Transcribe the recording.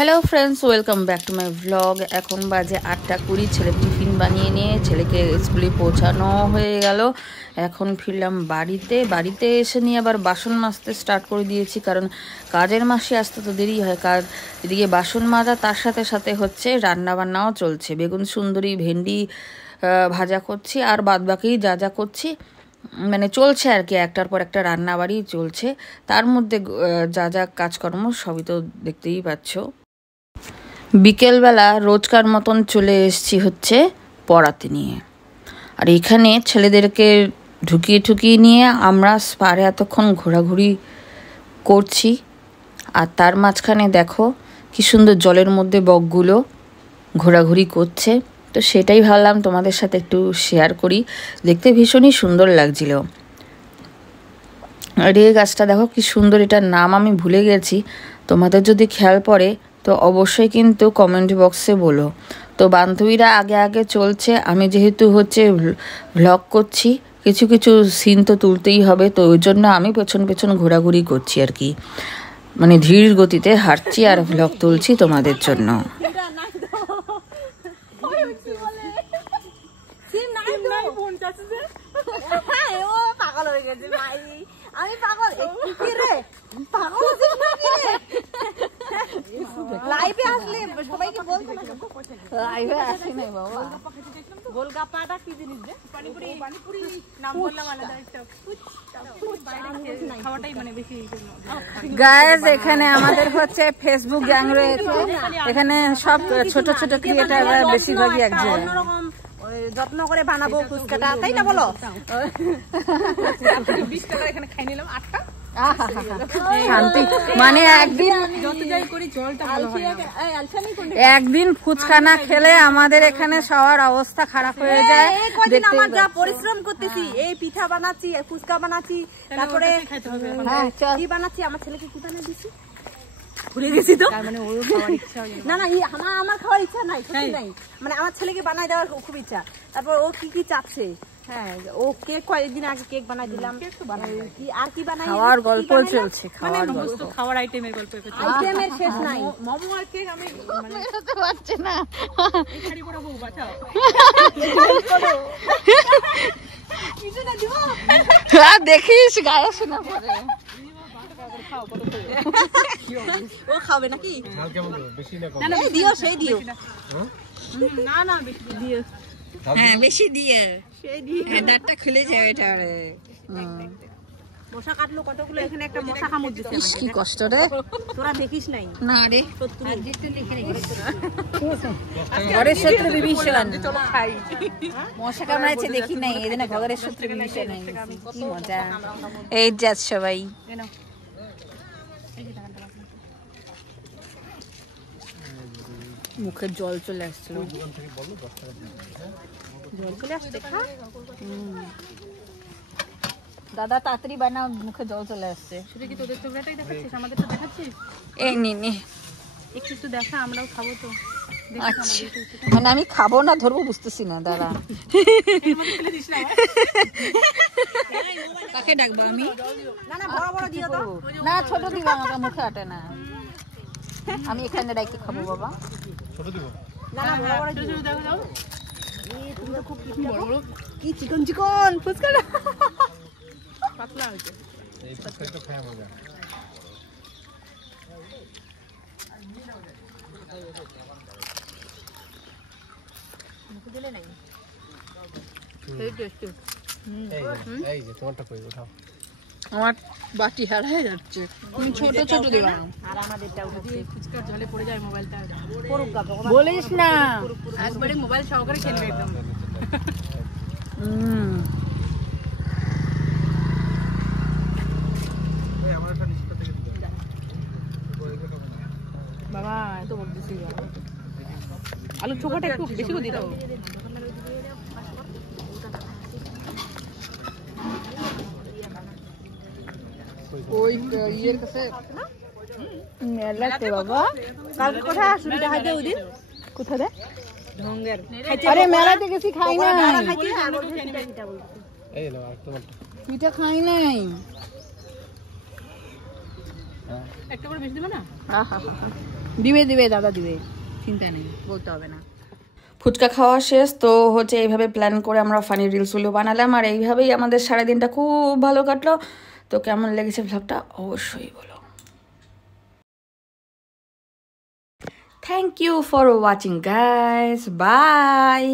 Hello friends, welcome back to my vlog. এখন বাজে 8:20। ছেলে টিফিন বানিয়ে নিয়ে ছেলেকে স্কুলে পৌঁছানো হয়ে গেল। এখন ফিরলাম বাড়িতে এসে নিয়ে আবার বাসন মাজতে স্টার্ট করে দিয়েছি, কারণ কাজের মাসে আসতে তো দেরি হয়। এদিকে বাসন মাজা, তার সাথে সাথে হচ্ছে রান্নাবান্নাও চলছে। বেগুন সুন্দরী, ভেন্ডি ভাজা করছি, আর বাদবাকি যা যা করছি মানে চলছে আর কি, একটার পর একটা রান্নাবাড়ি চলছে। তার মধ্যে যা যা কাজকর্ম সবই তো দেখতেই পাচ্ছ। বিকেলবেলা রোজকার মতন চলে এসেছি হচ্ছে পড়াতে নিয়ে, আর এখানে ছেলেদেরকে ঢুকিয়ে নিয়ে আমরা স্পারে এতক্ষণ ঘোরাঘুরি করছি। আর তার মাঝখানে দেখো কি সুন্দর জলের মধ্যে বকগুলো ঘোরাঘুরি করছে। তো সেটাই ভাবলাম তোমাদের সাথে একটু শেয়ার করি, দেখতে ভীষণই সুন্দর লাগছিল। আর এই গাছটা দেখো কি সুন্দর, এটার নাম আমি ভুলে গেছি, তোমাদের যদি খেয়াল পড়ে তো অবশ্যই কিন্তু কমেন্ট বক্সে বলো। তো বান্ধবীরা আগে চলছে, আমি যেহেতু হচ্ছে ভ্লগ করছি, কিছু কিছু সিন তো তুলতেই হবে, তো ওই জন্য আমি পেছন ঘোরাঘুরি করছি আর কি, মানে ধীর গতিতে হাঁটছি আর ভ্লগ তুলছি তোমাদের জন্য। আমি পাগল কি রে, পাগল আছিস নাকি রে? লাইভে আসলে সবাইকে বলতে না, লাইভে আসি নাই বাবা। গোলগাপ্পাটা কি জিনিস রে? পানিপুরি নাম বললাম আলাদা একটা। খাওয়াটাই মানে বেশি। গাইস, এখানে আমাদের হচ্ছে ফেসবুক গ্যাং রয়েছে, এখানে সব ছোট ছোট ক্রিয়েটাররা বেশিরভাগই একজন অন্যরকম যত্ন করে বানাবো ফুচকাটা, তাই না বলো? 20 টাকা এখানে খাই নিলাম 8টা। শান্তি, মানে একদিন ফুচকা না খেলে আমাদের এখানে সবার অবস্থা খারাপ হয়ে যায়। আমার যা পরিশ্রম করতেছি, এই পিঠা বানাচ্ছি, ফুচকা বানাচ্ছি, তারপরে কি বানাচ্ছি, আমার ছেলেকে কি বানিয়ে দিচ্ছি ভুলে গেছি তো। মানে ওর খাওয়ার ইচ্ছা না, আমার খাওয়ার ইচ্ছা নাই, সত্যি নাই, মানে আমার ছেলেকে বানায় দেওয়ার খুব ইচ্ছা। তারপর ও কি চাচ্ছে, হ্যাঁ ও কেক কয়েকদিন আগে কেক বানাই দিলাম, কি আর কি বানাই, খাওয়ার গল্প চলছে, খাওয়ার আইটেমের গল্প, আইটেমের শেষ নাই। মোমো আর কেক আমি মানে খেতে পারছি না, খাড়ি করে বউ বাঁচাও কিছু না দিব, দেখিস গায়ে শোনা পড়ে। ও খাবে নাকি? না দিও, সেই দিও, না বেশি দিও, হ্যাঁ বেশি দিয়ে, সেই দিয়ে দাঁতটা খুলে যাবে এটা রে। মশা কাটলো কতগুলো, এখানে একটা মশা কামড় দিছে। কি কষ্ট রে, তোরা দেখিস নাই? না রে, ঘরের শত্রু বিভীষণ, চলো খাই। মশা কামড়াচ্ছে দেখি নাই, এদিন ঘরের শত্রু বিভীষণ, কি মজা। এই যাচ্ছে সবাই, মুখে জল চলে আসছিল, জল চলে আসছে। দাদা তাড়াতাড়ি বানাও, মুখে জল চলে আসছে। শুধু কি তোদের চোখটাই দেখাচ্ছিস, আমাদের তো দেখাচ্ছিস? এই নি একটু দেখা, আমরাও খাবো তো। আচ্ছা, মানে আমি খাবো না ধরবো বুঝতেছি না, দাঁড়া। কাকে ডাকবো আমি? না বড় বড় দিও তো, না ছোট দিবা, আমাকে মুখে আটে না, আমি এখানে ডাইকে খাবো বাবা। ছোট দিব না, বড় বড় দিও। দাও এই তুমি তো খুব বড় বড় কি চিকন ফুচকা না, পাতলা হয়েছে এই ফুচকাটা খাওয়া মজা। মুখে দিলে নাই এই টেস্ট। এই যে তোমারটা কই উঠাও, আমার বাটি হারায় যাচ্ছে, তুমি ছোট দিবা। আর আমাদেরটা উঠাচ্ছি, ফুচকার জলে পড়ে যায় মোবাইলটা, বলিস না, একবারে মোবাইল সহকারে খেলবে একদম। বাবা এত বলতেছি, আলু চোখাটা একটু বেশি করে দিতে হবে। ওই ইয়ের কাছে মেলাতে বাবা, কালকে কোথায় আসবি দেখাইতে? ওই দিন কোথায় রে? ঢঙ্গের। আরে মেলাতে গেছি, খাই না, এই নাও আর তোমার পিঠা খাই নাই। একটা করে বেশি দিবে না? আহা দিবে দিবে দাদা দিবে, চিন্তা নেই, বলতে হবে না। ফুচকা খাওয়া শেষ তো হচ্ছে এইভাবে প্ল্যান করে আমরা ফানি রিলসগুলো বানালাম, আর এইভাবেই আমাদের সারাদিনটা খুব ভালো কাটলো। তো কেমন লেগেছে ভ্লগটা অবশ্যই বলো। Thank you for watching guys, by.